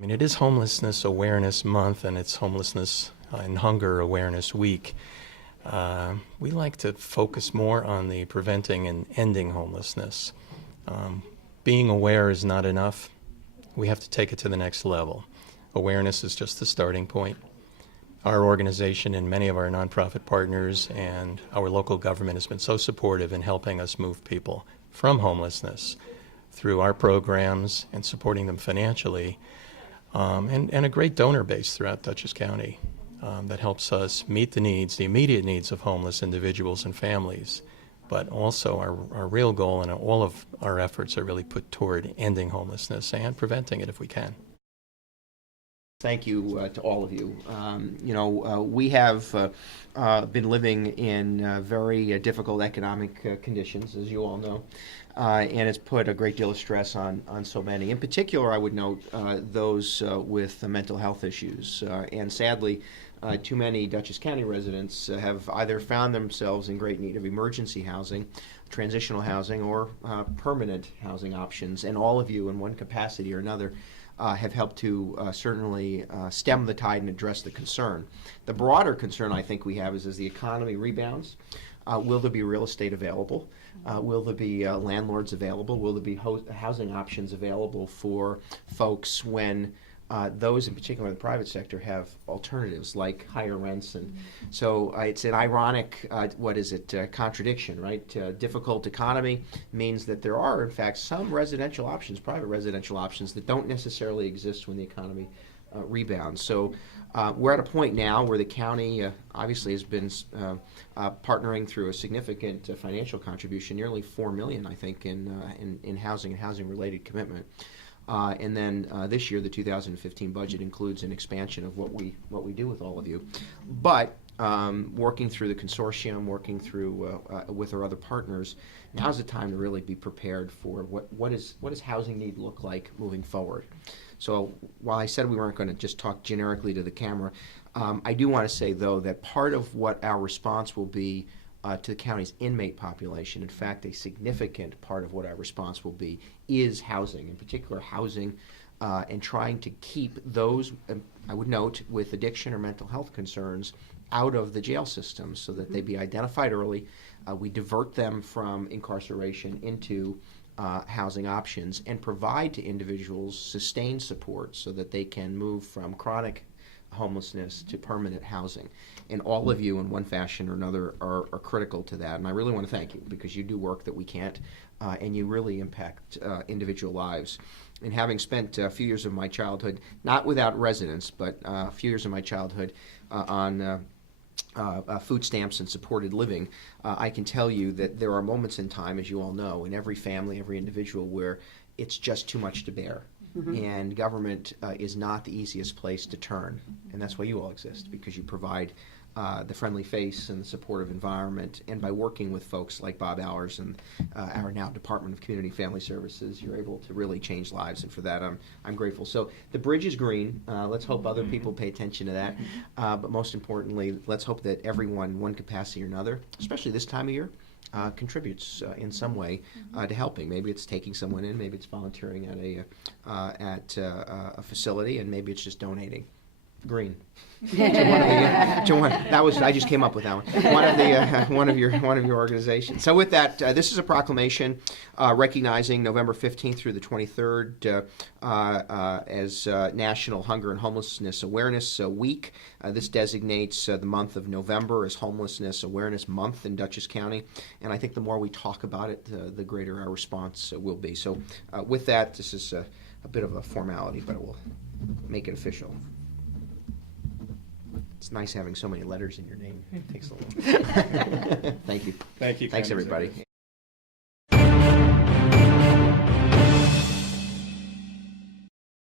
I mean, it is Homelessness Awareness Month, and it's Homelessness and Hunger Awareness Week. We like to focus more on the preventing and ending homelessness. Being aware is not enough. We have to take it to the next level. Awareness is just the starting point. Our organization and many of our nonprofit partners and our local government has been so supportive in helping us move people from homelessness through our programs and supporting them financially, and a great donor base throughout Dutchess County that helps us meet the needs, the immediate needs of homeless individuals and families. But also our real goal and all of our efforts are really put toward ending homelessness and preventing it if we can. Thank you to all of you. We have been living in very difficult economic conditions, as you all know, and it's put a great deal of stress on so many. In particular, I would note those with mental health issues. And sadly, too many Dutchess County residents have either found themselves in great need of emergency housing, transitional housing, or permanent housing options. And all of you, in one capacity or another, have helped to certainly stem the tide and address the concern. The broader concern I think we have is as the economy rebounds, will there be real estate available? Will there be landlords available? Will there be housing options available for folks when those in particular in the private sector have alternatives like higher rents? And so it's an ironic, contradiction, right? Difficult economy means that there are, in fact, some residential options, private residential options, that don't necessarily exist when the economy rebounds. So we're at a point now where the county obviously has been partnering through a significant financial contribution, nearly $4 million, I think, in housing and housing-related commitment. And then this year, the 2015 budget includes an expansion of what we do with all of you. But working through the consortium, working through with our other partners, now's the time to really be prepared for what does housing need look like moving forward. So while I said we weren't going to just talk generically to the camera, I do want to say, though, that part of what our response will be to the county's inmate population, in fact, a significant part of what our response will be, is housing, in particular housing, and trying to keep those, I would note, with addiction or mental health concerns out of the jail system so that they be identified early. We divert them from incarceration into housing options and provide to individuals sustained support so that they can move from chronic homelessness to permanent housing. And all of you in one fashion or another are critical to that, and I really want to thank you because you do work that we can't, and you really impact individual lives. And having spent a few years of my childhood, not without residence, but a few years of my childhood on food stamps and supported living, I can tell you that there are moments in time, as you all know, in every family, every individual, where it's just too much to bear. Mm-hmm. And government is not the easiest place to turn, and that's why you all exist, because you provide the friendly face and the supportive environment, and by working with folks like Bob Allers and our now Department of Community Family Services, you're able to really change lives, and for that I'm grateful. So the bridge is green. Let's hope other people pay attention to that, but most importantly, let's hope that everyone, one capacity or another, especially this time of year, contributes in some way to helping. Maybe it's taking someone in, maybe it's volunteering at a facility, and maybe it's just donating. Green. I just came up with that one. One of your organizations. So with that, this is a proclamation recognizing November 15th through the 23rd as National Hunger and Homelessness Awareness Week. This designates the month of November as Homelessness Awareness Month in Dutchess County, and I think the more we talk about it, the greater our response will be. So with that, this is a bit of a formality, but it will make it official. It's nice having so many letters in your name. It takes a little. Thank you. Thank you. Thanks, everybody.